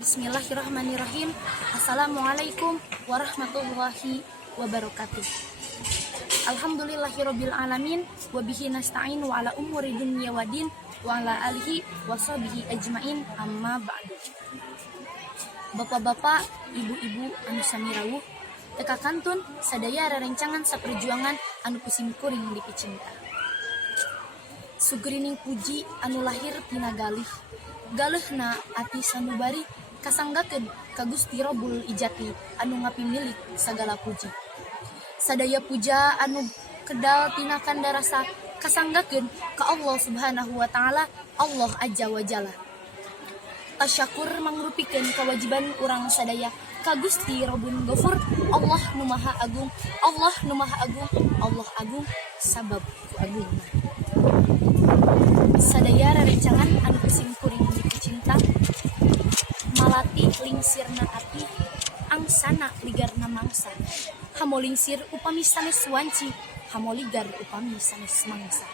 Bismillahirrahmanirrahim. Assalamualaikum warahmatullahi wabarakatuh. Alhamdulillahirabbil alamin wa bihi nasta'in wa ala umuri dunya waddin wa ala alihi wa sahbihi ajmain amma ba'du. Bapak-bapak, ibu-ibu anu sami rawuh, teka kantun sadaya rerencangan saperjuangan anu kusim kuring di picinta. Sugerining puji anu lahir tina galih galehna ati sanubari kasanggakeun ka Gusti Rabbul Ijati anu ngapimilik sagala puji. Sadaya puja anu kedal tina kandarasa kasanggakeun ka Allah Subhanahu wa taala, Allah Azza wa Jalla. Tasyakur mangrupikeun kewajiban urang sadaya ka Gusti Rabbun Ghafur, Allah nu Maha Agung, Allah nu Maha Agung, Allah agung sabab agung. Sadaya rerencangan anu kusim kuring di cinta malati lingsirna ati angsana ligarna mangsa hamo lingsir upami sanes wanci hamo ligar upami sanes mangsa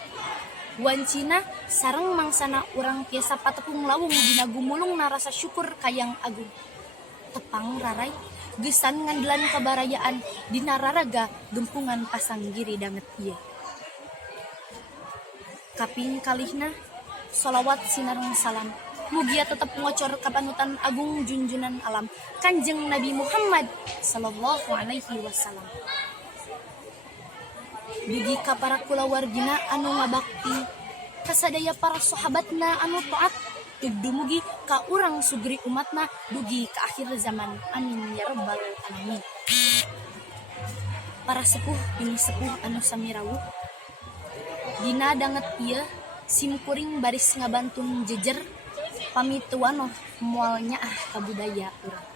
wancina sareng mangsana urang tiasa patepung lawung dina gumulungna rasa syukur kayang agung tepang rarai gesan ngandelan kabarayaan dina raraga gempungan pasanggiri danget ieu kaping kalihna sholawat sinareng salam mugia tetap ngocor kapanutan agung junjunan alam Kanjeng Nabi Muhammad sallallahu alaihi wasallam. Dugi ka para kulawargina anu ngabakti, kasadaya para sahabatna anu taat, tug dumugi ka urang sugri umatna dugi ka akhir zaman. Amin ya rabbal alamin. Para sepuh ini sepuh anu sami rawuh, dina danget ieu simkuring baris ngabantun jejer pamituanoh moal nyaah ka budaya urang.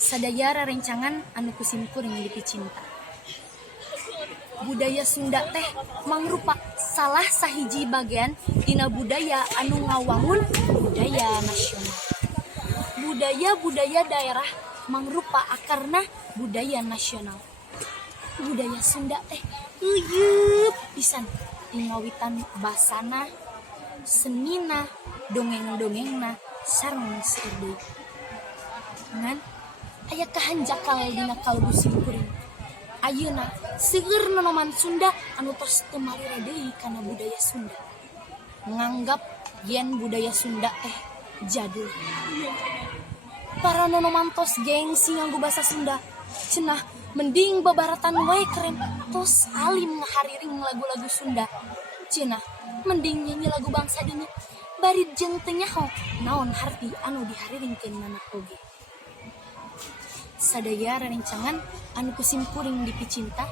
Sadaya rerencangan anu kusim kuring dipicinta. Budaya Sunda teh mangrupa salah sahiji bagian tina budaya anu ngawangun budaya nasional. Budaya-budaya daerah mangrupa akarna budaya nasional. Budaya Sunda teh euyeup pisan ngawitan basana, senina, dongeng-dongengna sareng seueur deui. Ngan aya kahanjakal dina kalbu simkuring. Ayeuna seueur nonoman Sunda anu tos teu malire deui kana budaya Sunda. Nganggap yen budaya Sunda teh jadul. Para nonoman tos gengsi nganggo basa Sunda, cenah mending babaratan wae keren tos alim ngahariring lagu-lagu Sunda. Cenah mending nyanyi lagu bangsa dinya bari jeung teu nyaho naon harti anu dihariringkeun anak oge. Sadaya rerencangan anu kusim kuring dipicinta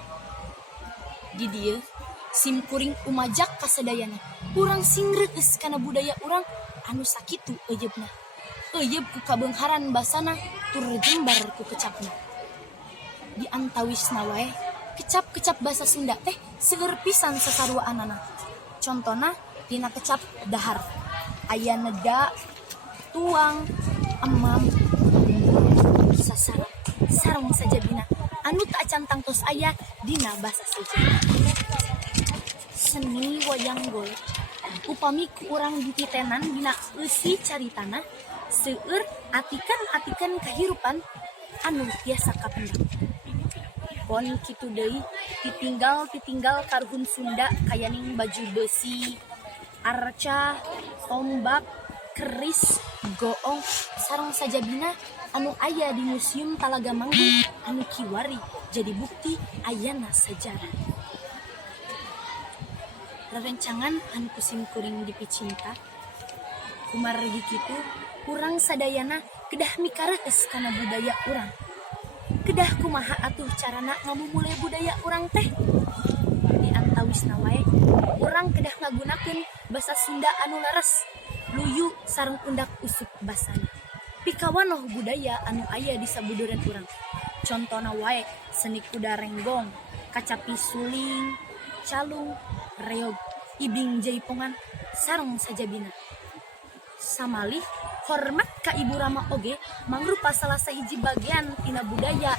di dieu simkuring umajak ka sadayana urang singreueus kana budaya urang anu sakitu euyeubna. Euyeub ku kabeungharan basana tur jembar ku kecapna. Di antawisna wae kecap-kecap basa Sunda teh seueur pisan sasaruaanana. Contona tina kecap dahar aya neda, tuang, emam, sasara, sareng sajabina anu teu acan tangtos aya dina basa Sunda. Seni wayang golek upami ku urang dititenan dina eusi caritana seueur atikan-atikan kahirupan anu tiasa kapendam. Pon kitu deui ditinggal karuhun Sunda kayaning baju besi, arca, tombak, keris, goong sareng sajabina anu aya di Museum Talaga Manggung anu kiwari jadi bukti ayana sajarah. Rerencangan anu kusim kuring dipicinta kumargi kitu urang sadayana kedah mikareueus kana budaya urang. Kedah kumaha atuh carana ngamumule budaya urang teh? Di antawisna wae urang kedah ngagunakeun basa Sunda anu leres, luyu sareng undak usuk basana. Pikawanoh budaya anu aya di sabuduran urang. Contona wae seni kuda renggong, kacapi suling, calung, reog, ibing jaipongan sareng sajabina. Samalih hormat ka Ibu Rama oge mangrupa salah sahiji bagian tina budaya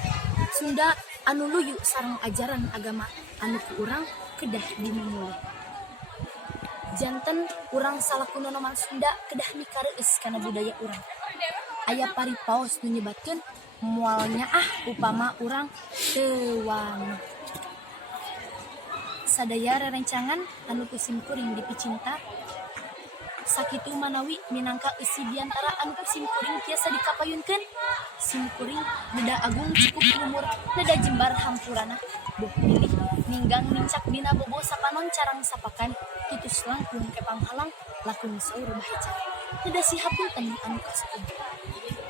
Sunda anu luyu sareng ajaran agama anu ku urang kedah dimumule. Janten urang salaku nonoman Sunda kedah mikareueus kana budaya urang. aya paripaos nu nyebatkeun moalnya upama urang teu wangi. Sadaya rerencangan anu kusim kuring dipicinta sakitu manawi minangka eusi diantara anu kusim kuring tiasa dikapayunkeun. Sim kuring neda agung cukup umur, neda jembar hampurana, boh pilih ninggang nincak dina bobo sapanon carang sapakan, tutus langkung ke panghalang lakung saur baheca. Neda si hapunten anu kasepun.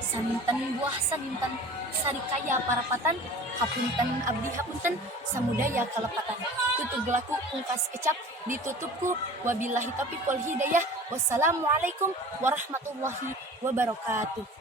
Saminten buah saminten sarikaya parapatan, hapunten abdi hapunten samudaya kalepatan. Tutug laku pungkas kecap ditutupku wabillahi taufiq wal hidayah. Wassalamualaikum warahmatullahi wabarakatuh.